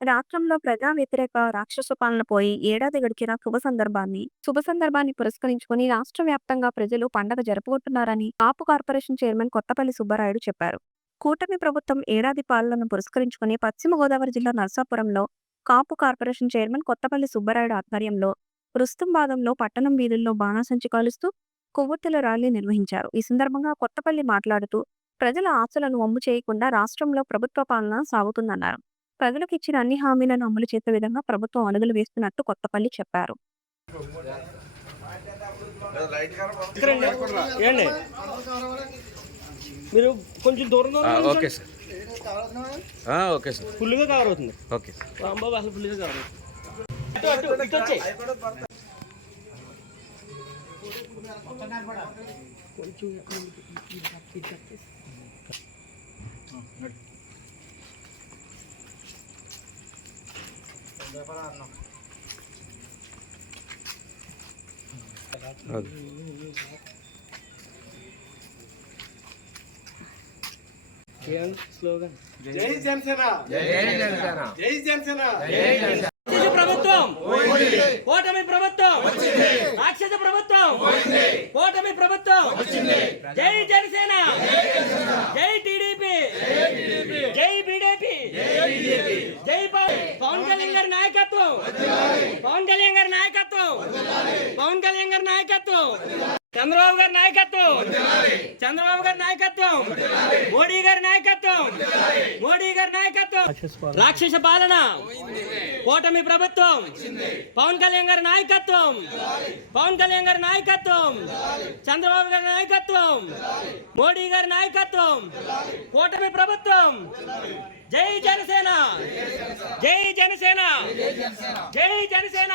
రాష్ట్రంలో ప్రజా వ్యతిరేక రాక్షస పాలన పోయి ఏడాది గడిచిన శుభ సందర్భాన్ని శుభ సందర్భాన్ని పురస్కరించుకుని రాష్ట్ర వ్యాప్తంగా ప్రజలు పండగ జరుపుకుంటున్నారని కాపు కార్పొరేషన్ చైర్మన్ కొత్తపల్లి సుబ్బారాయుడు చెప్పారు. కూటమి ప్రభుత్వం ఏడాది పాలనను పురస్కరించుకుని పశ్చిమ గోదావరి జిల్లా నర్సాపురంలో కాపు కార్పొరేషన్ చైర్మన్ కొత్తపల్లి సుబ్బారాయుడు ఆధ్వర్యంలో రుస్తుంబాదంలో పట్టణం వీధుల్లో బాణాసంచి కాలుస్తూ కొవ్వొత్తుల ర్యాలీ నిర్వహించారు. ఈ సందర్భంగా కొత్తపల్లి మాట్లాడుతూ ప్రజల ఆశలను వమ్ము చేయకుండా రాష్ట్రంలో ప్రభుత్వ పాలన సాగుతుందన్నారు. ప్రజలకు ఇచ్చిన అన్ని హామీలను అమలు చేసే విధంగా ప్రభుత్వం అడుగులు వేస్తున్నట్టు కొత్తపల్లి చెప్పారు మీరు కొంచెం దూరం ఓకే సార్ ఓకే సార్ ఫుల్గా కవర్ అవుతుంది ఓకే రాంబాబు అసలు ఫుల్గా కవర్ అవుతుంది అటు, అటు, జై జనసేన. జై జనసేన. ప్రభుత్వం ఓటమి ప్రభుత్వం రాక్షస ప్రభుత్వం ఓటమి ప్రభుత్వం జై జనసేన జై టీడీపీ. జై బీజేపీ జై పవ- పవన్ కళ్యాణ్ గారి నాయకత్వం. పవన్ కళ్యాణ్ గారి నాయకత్వం. పవన్ కళ్యాణ్ గారి నాయకత్వం. చంద్రబాబు గారి నాయకత్వం. చంద్రబాబు గారి నాయకత్వం. మోడీ గారి నాయకత్వం. మోడీ గారి నాయకత్వం. రాక్షస పాలన. కూటమి ప్రభుత్వం. పవన్ కళ్యాణ్ గారి నాయకత్వం. పవన్ కళ్యాణ్ గారి నాయకత్వం. చంద్రబాబు గారి నాయకత్వం. మోడీ గారి నాయకత్వం. కూటమి ప్రభుత్వం. జై జనసేన. జై జనసేన. జై జనసేన.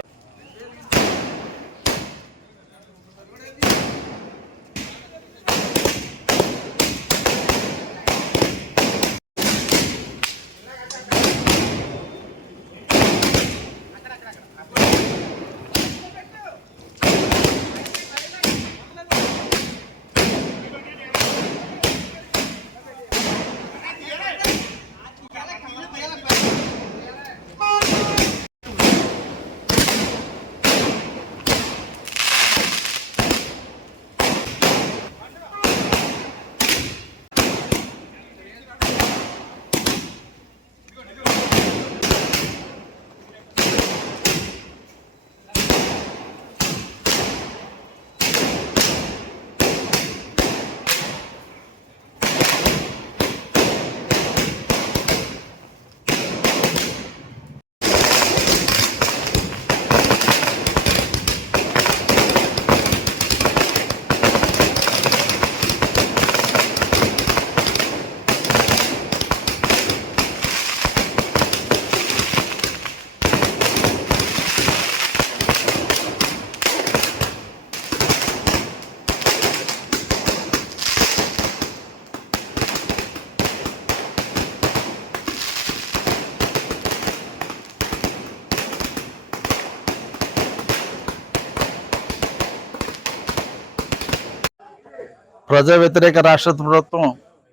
ప్రజా వ్యతిరేక రాష్ట్ర ప్రభుత్వం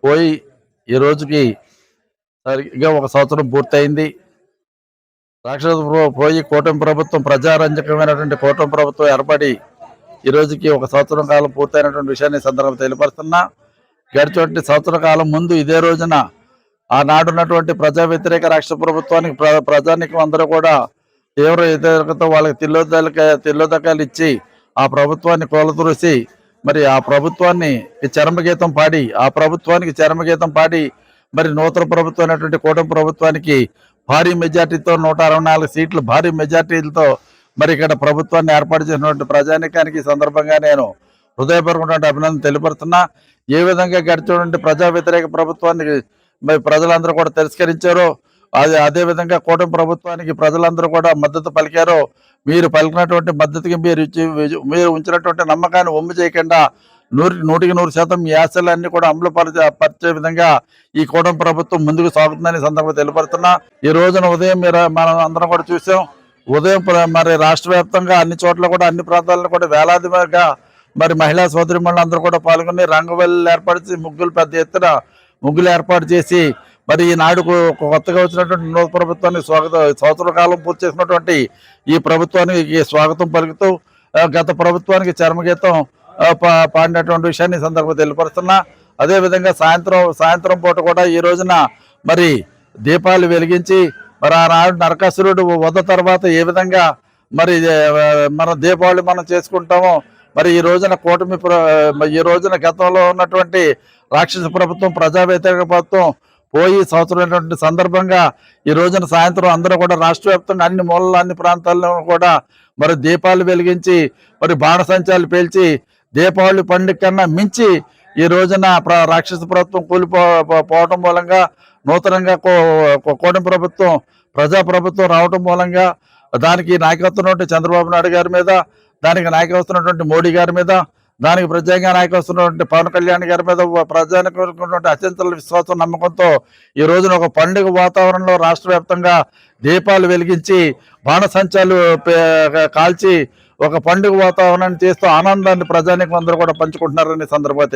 పోయి ఈ రోజుకి సరిగ్గా ఒక సంవత్సరం పూర్తయింది. రాష్ట్ర ప్రభుత్వం పోయి కూటమి ప్రభుత్వం ప్రజారంజకమైనటువంటి కూటమి ప్రభుత్వం ఏర్పడి ఈ రోజుకి ఒక సంవత్సరం కాలం పూర్తయినటువంటి విషయాన్ని సందర్భంగా తెలియపరుస్తున్నా. గడిచినటువంటి సంవత్సర కాలం ముందు ఇదే రోజున ఆనాడున్నటువంటి ప్రజా వ్యతిరేక రాష్ట్ర ప్రభుత్వానికి ప్రజానికం అందరూ కూడా తీవ్ర వ్యతిరేకత వాళ్ళకి తిల్లోదక తిల్లోదకాలు ఇచ్చి ఆ ప్రభుత్వాన్ని కూలతురిసి మరి ఆ ప్రభుత్వాన్ని చరమగీతం పాడి ఆ ప్రభుత్వానికి చరమగీతం పాడి మరి నూతన ప్రభుత్వం అనేటువంటి కూటమి ప్రభుత్వానికి భారీ మెజార్టీతో నూట అరవై నాలుగు సీట్లు భారీ మెజార్టీలతో మరి ఇక్కడ ప్రభుత్వాన్ని ఏర్పాటు చేసినటువంటి ప్రజానికానికి సందర్భంగా నేను హృదయపూర్వకమైన అభినందన తెలియపరుస్తున్నా. ఏ విధంగా గడిచినటువంటి ప్రజా వ్యతిరేక ప్రభుత్వాన్ని మరి ప్రజలందరూ కూడా తిరస్కరించారో అదే అదే విధంగా కూటమి ప్రభుత్వానికి ప్రజలందరూ కూడా మద్దతు పలికారు మీరు పలికినటువంటి మద్దతుకి మీరు ఇచ్చి- మీరు ఉంచినటువంటి నమ్మకాన్ని ఒమ్ము చేయకుండా నూరు నూటికి నూరు శాతం మీ ఆశలన్నీ కూడా అమలు పరిచే పరిచే విధంగా ఈ కూటమి ప్రభుత్వం ముందుకు సాగుతుందని సందర్భంగా తెలియపడుతున్నా ఈ రోజున ఉదయం మీరు మనం అందరం కూడా చూసాం ఉదయం ప్ర- మరి రాష్ట్ర వ్యాప్తంగా అన్ని చోట్ల కూడా అన్ని ప్రాంతాలను కూడా వేలాదిగా మరి మహిళా సోదరి అందరూ కూడా పాల్గొని రంగవల్లు ఏర్పాటు చేసి ముగ్గులు పెద్ద ఎత్తున ముగ్గులు ఏర్పాటు చేసి మరి ఈనాడు కొత్తగా వచ్చినటువంటి నూతన ప్రభుత్వానికి స్వాగతం సంవత్సర కాలం పూర్తి చేసినటువంటి ఈ ప్రభుత్వానికి స్వాగతం పలుకుతూ గత ప్రభుత్వానికి చర్మగీతం పా- పాడినటువంటి విషయాన్ని సందర్భంగా తెలియపరుస్తున్నా. అదేవిధంగా సాయంత్రం సాయంత్రం పూట కూడా ఈ రోజున మరి దీపాలు వెలిగించి మరి ఆనాడు నరకాసురుడు వద తర్వాత ఏ విధంగా మరి మన దీపావళి మనం చేసుకుంటామో మరి ఈ రోజున కూటమి ప్ర- ఈ రోజున గతంలో ఉన్నటువంటి రాక్షస ప్రభుత్వం ప్రజా వ్యతిరేక ప్రభుత్వం పోయి సంవత్సరం సందర్భంగా ఈ రోజున సాయంత్రం అందరూ కూడా రాష్ట్ర వ్యాప్తంగా అన్ని మూలల అన్ని ప్రాంతాల్లో కూడా మరి దీపాలు వెలిగించి మరి బాణసంచాలు పేల్చి దీపావళి పండుగ కన్నా మించి ఈ రోజున రాక్షస ప్రభుత్వం కూలిపో పోవటం మూలంగా నూతనంగా కో- కూటమి ప్రభుత్వం ప్రజా ప్రభుత్వం రావటం మూలంగా దానికి నాయకత్వం చంద్రబాబు నాయుడు గారి మీద దానికి నాయకత్వం మోడీ గారి మీద దానికి ప్రత్యేకంగా నాయకత్వం పవన్ కళ్యాణ్ గారి మీద ప్రజానికి అత్యంత విశ్వాసం నమ్మకంతో ఈ రోజున ఒక పండుగ వాతావరణంలో రాష్ట్ర వ్యాప్తంగా దీపాలు వెలిగించి బాణసంచాలు కాల్చి ఒక పండుగ వాతావరణాన్ని చేస్తూ ఆనందాన్ని ప్రజానికి అందరూ కూడా పంచుకుంటున్నారని ఈ సందర్భంగా